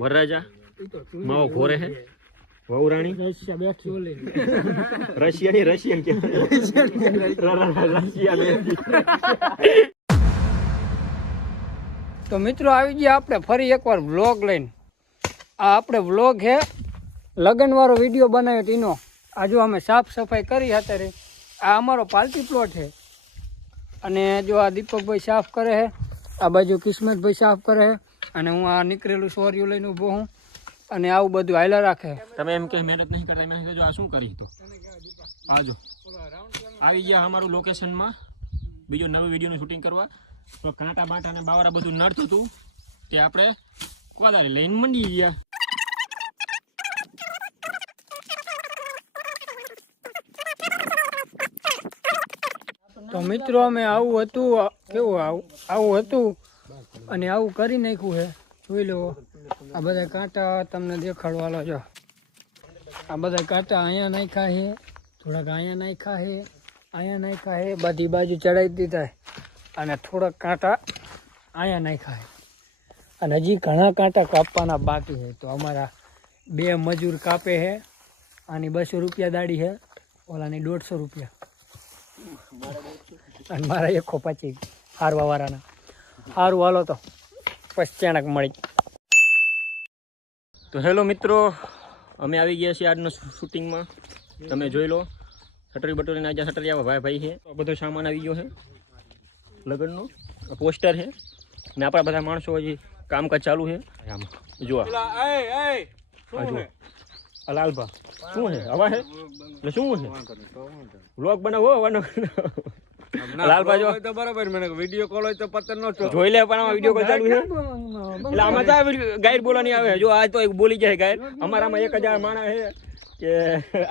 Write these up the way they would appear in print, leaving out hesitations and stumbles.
વરરાજા માવો ઘોરે હે વહુરાણી રશિયાની રશિયન કે તો મિત્રો આવી ગયા આપણે ફરી એકવાર વ્લોગ લઈને. આ આપણે વ્લોગ હે લગ્નવાળો વિડીયો બનાવ્યો તેનો. આ જો અમે સાફ સફાઈ કરી અત્યારે. આ અમારો પાર્ટી પ્લોટ છે અને જો આ દીપકભાઈ સાફ કરે છે, આ બાજુ કિસ્મતભાઈ સાફ કરે છે અને હું આ નીકળેલું સોરિયું લઈને ઊભો હું અને આવું બધું હાલ્યા રાખે. તમે એમ કે મહેનત નહીં કરતા, મેં કીધું આ શું કરી તો આજો આવી ગયા અમારું લોકેશનમાં બીજો નવી વિડીયોનું શૂટિંગ કરવા. તો કાંટા બાંટા અને બાવરા બધું નડતું હતું તે આપણે કોદાળી લઈને મંડી ગયા. તો મિત્રો અમે આવું હતું, કેવું આવું હતું અને આવું કરી નાખ્યું છે. જોઈ લો આ બધા કાંટા તમને દેખાડવાલો જો. આ બધા કાંટા અહીંયા નાખ્યા છે, થોડાક અહીંયા નાખ્યા છે, અહીંયા નાખ્યા છે, બધી બાજુ ચડાવી દીધા અને થોડાક કાંટા અહીંયા નાખ્યા છે અને હજી ઘણા કાંટા કાપવાના બાકી છે. તો અમારા 2 મજૂર કાપે છે. આની 200 રૂપિયા દાડી છે, ઓલાની 150 રૂપિયા અને મારા 125 હારવા વાળાના. સારું હાલો તો પછી ચાણક મળી. તો હેલો મિત્રો, અમે આવી ગયા છીએ આજનો શૂટિંગમાં. તમે જોઈ લો સટરી બટોરીને આજે સટરી આવા ભાઈ છે. બધો સામાન આવી ગયો છે લગ્નનો. પોસ્ટર છે ને આપણા બધા માણસો હજી કામકાજ ચાલુ છે. આમાં જો લાલભા શું છે હવા છે એટલે શું છે વ્લોગ બનાવો વાનો લાલભા જો તો બરાબર. મને વિડીયો કોલ હોય તો પતન નો જોઈ લે, પણ આમાં વિડીયો કોલ ચાલુ છે એટલે આમાં તો ગાયર બોલવાની આવે. જો આજ તો એક બોલી જાય ગાયર. અમારામાં 1000 માણસ છે કે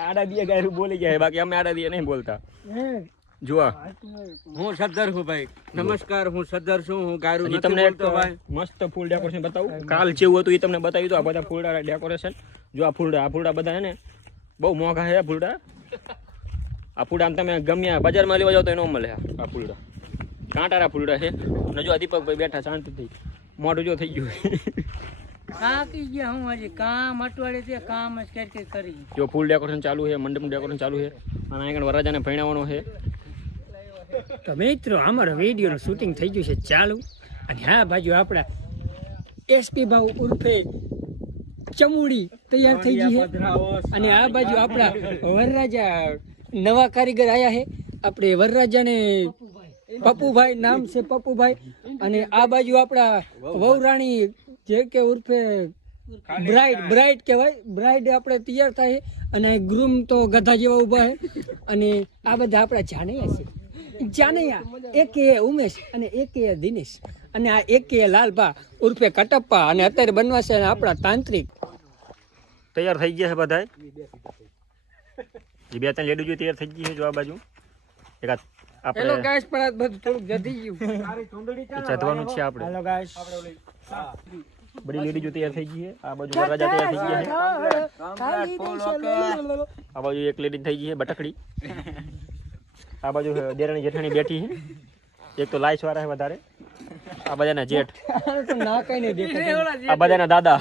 આડા દિયે ગાયર બોલી જાય, બાકી અમે આડા દિયે નહીં બોલતા. જોવા હું સદ્ધર છું ભાઈ. નમસ્કાર, હું સદ્ધર છું. હું ગાયરું નથી તમને બોલતો ભાઈ. મસ્ત ફૂલ ડેકોરેશન બતાવું. કાલ જેવું હતું એ તમને બતાવ્યું. તો આ બધા ફૂલડા ડેકોરેશન જો. આ ફૂલડા બધા છે ને બહુ મોંઘા છે ફૂલડા. આ ફૂલડા તમે ગમ્યા બજારમાં લેવા જાવ તો એનો મળે. આ ફૂલડા કાંટારા ફૂલડા છે. અને જો આ દીપકભાઈ બેઠા શાંતિથી, મોઢું જો થઈ ગયું થાકી ગયા હું હજી કામ અટવાડે તે કામ જ કરી. જો ફૂલ ડેકોરેશન ચાલુ છે, મંડપનું ડેકોરેશન ચાલુ છે અને આગળ વરરાજાને ભણાવવાનો છે. તો મિત્રો અમારો વિડીયોનું શૂટિંગ થઈ ગયું છે ચાલુ. અને હા બાજુ આપણા એસપી ભાવ ઉર્ફે ચમુડી તૈયાર થઈ ગઈ છે. અને આ બાજુ આપણા વરરાજા નવા કારીગર આયા છે. આપણે વરરાજાને પપ્પુભાઈ નામ છે, પપ્પુભાઈ. અને આ બાજુ આપણા વહુરાણી જે કે ઉર્ફે બ્રાઇડ કહેવાય. બ્રાઇડ આપણે તૈયાર થાય અને ગ્રૂમ તો ગધા જેવા ઊભા છે. અને આ બધા આપણા જાનૈયા છે. જાનૈયા એકે ઉમેશ અને એકે દિનેશ અને આ એકે લાલભા ઉર્ફે કટપ્પા. અને અત્યારે બનવા છે આપણા તાંત્રિક. તૈયાર થઈ ગયા છે બધા. જે 2-3 લેડીઝ તૈયાર થઈ ગઈ છે. જો આ બાજુ એક આપણે હેલો ગાઈસ, પણ આ બધું થોડુંક જતી ગયું. ચધવાનું છે આપણે. હેલો ગાઈસ, બધી લેડીઝ તૈયાર થઈ ગઈ છે. આ બાજુ વરરાજા તૈયાર થઈ ગયા છે. આ બાજુ એક લેડીઝ થઈ ગઈ છે બટકડી. આ બાજુ દેરાણી જેઠાણી બેઠી છે. એક તો લાઈસ વાળા છે વધારે. આ બધાના જેઠ, ના કઈ નહીં દેખાય. આ બધાના દાદા,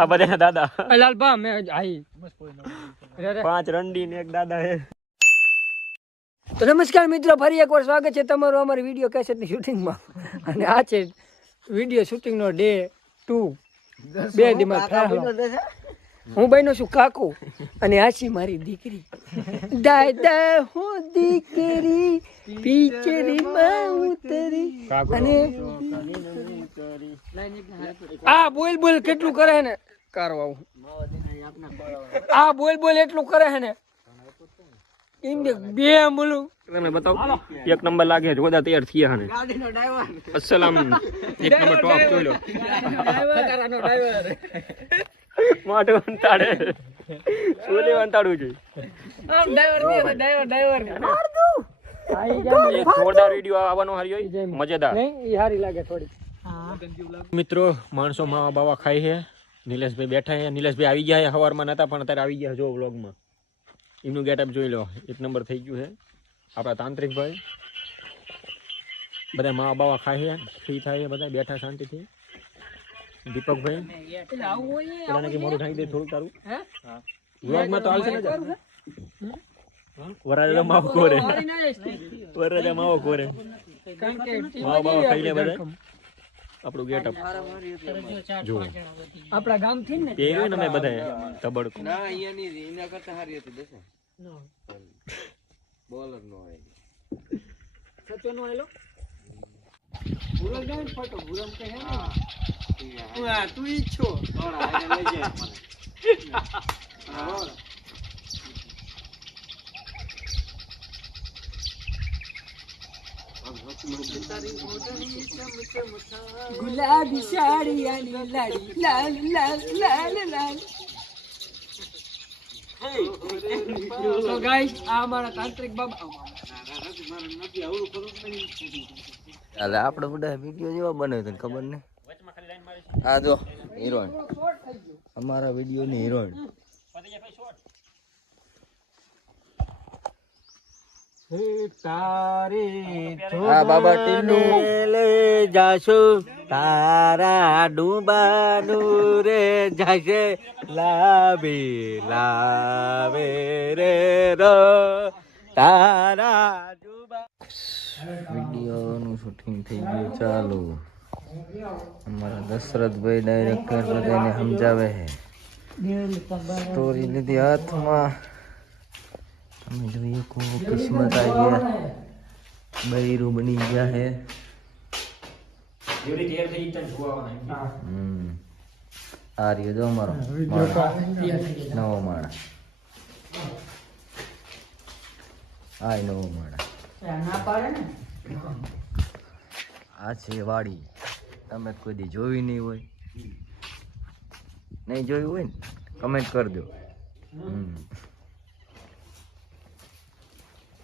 આ બધાના દાદા. લાલભા મે આઈ 5 રંડી ને એક દાદા છે. તો નમસ્કાર મિત્રો, ફરી એકવાર સ્વાગત છે તમારું અમારી વિડીયો કેસેટની શૂટિંગમાં. અને આ છે વિડીયો શૂટિંગનો ડે 2. 2 દિમાગ હું બહેનો છું કાકુ અને આ છે મારી દીકરી. દાદા હું દીકરી પીચરીમાં ઉતરી. અને આ બોલ કેટલું કરે ને કારવા. આ બોલ એટલું કરે છે ને એમને 2 બોલું તમે બતાવો. એક નંબર લાગે છે. બધા તૈયાર થયા ને અસલામ. એક નંબર ટોપ જોઈ લો. મોઢું અંતાડે સોલે અંતાડવું જોઈએ. જોરદાર વિડીયો આવવાનો હારી હોય, મજેદાર. હારી લાગે થોડી. મિત્રો માણસો માવા બાવા ખાય છે. નિલેશભાઈ બેઠા છે. નિલેશભાઈ આવી ગયા છે. સવારમાં નતા પણ અત્યારે આવી ગયા જો વ્લોગમાં. એમનું ગેટઅપ જોઈ લો, એક નંબર થઈ ગયું છે. આપણા તાંત્રિકભાઈ બધા માવા બાવા ખાય છે, ફ્રી થાય છે, બધા બેઠા શાંતિથી. દીપકભાઈ એટલે આવું હોય પેલાને કે મોઢું ઢાંકી દે થોડું તારું હે વ્લોગમાં તો હાલશે ને જા વરાજા માવો કોરે વરાજા માવો કોરે કારણ કે માવો બાવો ખાઈને બધા આપણું ગેટઅપ જો આપણા ગામ થી ને તે ગયો ને અમે બધા તબડકો ના અહીંયા ની એના કરતા સારી હતી દેશે બોલર નો હોય સચો નો હેલો ભૂરમ ગામ ફોટો ભૂરમ કે હે ને હા તું ઈ છો થોડા આગળ લઈ જાય ગુલાબી સાડીયાની લાડી લાલ લાલ લાલ લાલ તો ગાઈસ આ અમારા તાંત્રિક બાબા એટલે આપણે બધા વિડીયો જેવા બને તને ખબર ને આ જો હિરોઈન અમારા વિડીયો ની હિરોઈન આ બાબા ટીનુ લે જાશો તારા ડૂબાનું રે જાશે લાવે લાવે રે રો તારા ડૂબા વિડીયો નું શૂટિંગ થઈ ગયું ચાલુ અમારા દશરથભાઈ ડાયરેક્ટર બધાને સમજાવે છે સ્ટોરી લીધી હાથમાં તમે જોઈએ કો કિસ્મત આવી ગયા બૈરું બની ગયા હે આ રહ્યો જો અમારો નવો માણસ આ નવો માણસ આ છે વાડી તમે કોઈ દી જોઈ નહીં હોય નહીં જોયું હોય ને કમેન્ટ કરજો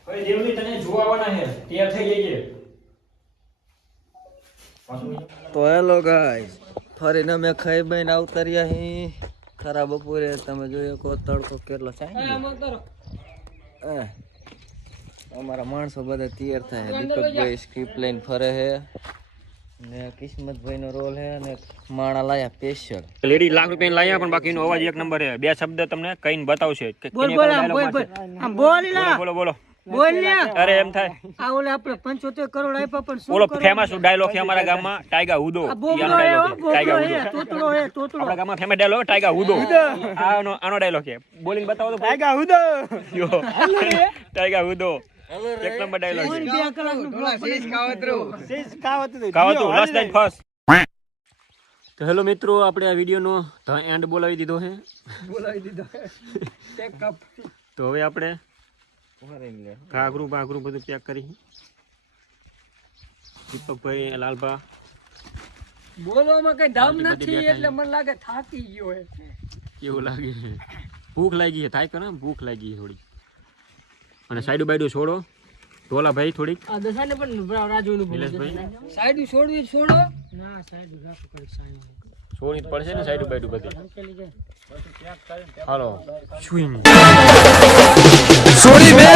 હવે દેવલી તને જોવાના છે તૈયાર થઈ જઈએ તો હેલો ગાઈસ ફરીને અમે ખાઈ બઈને આવતા રહ્યા હી ખરા બપોરે તમે જોયો કો તડકો કેટલો ચાઈ અમારા માણસો બધા તૈયાર થાય દીપકભાઈ સ્ક્રિપ્ટ લઈને ફરે છે ને કિસ્મતભાઈ નો રોલ છે અને માણા લાયા સ્પેશિયલ લેડી લાખ રૂપિયા લાયા પણ બાકીનો અવાજ એક નંબર છે બે શબ્દ તમને કઈને બતાવશે બોલ બોલ આમ બોલ બોલ આમ બોલ લા બોલો બોલો બોલ લે અરે એમ થાય આ ઓલે આપણે 75 કરોડ આપ્યા પણ શું ઓલો ફેમસ ડાયલોગ છે અમારા ગામમાં ટાઈગા હુદો ટાઈગા હુદો તોતડો હે તોતડો આપણા ગામમાં ફેમસ ડાયલોગ ટાઈગા હુદો આનો ડાયલોગ છે બોલીને બતાવો તો ટાઈગા હુદો ટાઈગા હુદો એક નંબર ડાયલોગ છે 2 કલાકનું બ્લોગ કાવતરું લાસ્ટ ટાઈમ ફર્સ્ટ તો હેલો મિત્રો આપણે આ વિડિયોનો એન્ડ બોલાવી દીધો છે તો હવે આપણે ઘાઘરું બધું પેક કરી દીપકભાઈ લાલભા બોલવામાં કઈ દમ નથી એટલે મને લાગે થાકી ગયો હે કેવું લાગે છે ભૂખ લાગી છે થાય કે ના ભૂખ લાગી છે થોડી અને સાઈડ બાઈડ છોડો ઢોલા ભાઈ થોડીક આ દસાને પણ રાજુનું નિલેશભાઈ સાઈડ છોડવી છોડો ના સાઈડ રાખો કરી સાઈડ છોડી પડશે ને સાઈડ બાઈડ બધી હાલો છોડી બે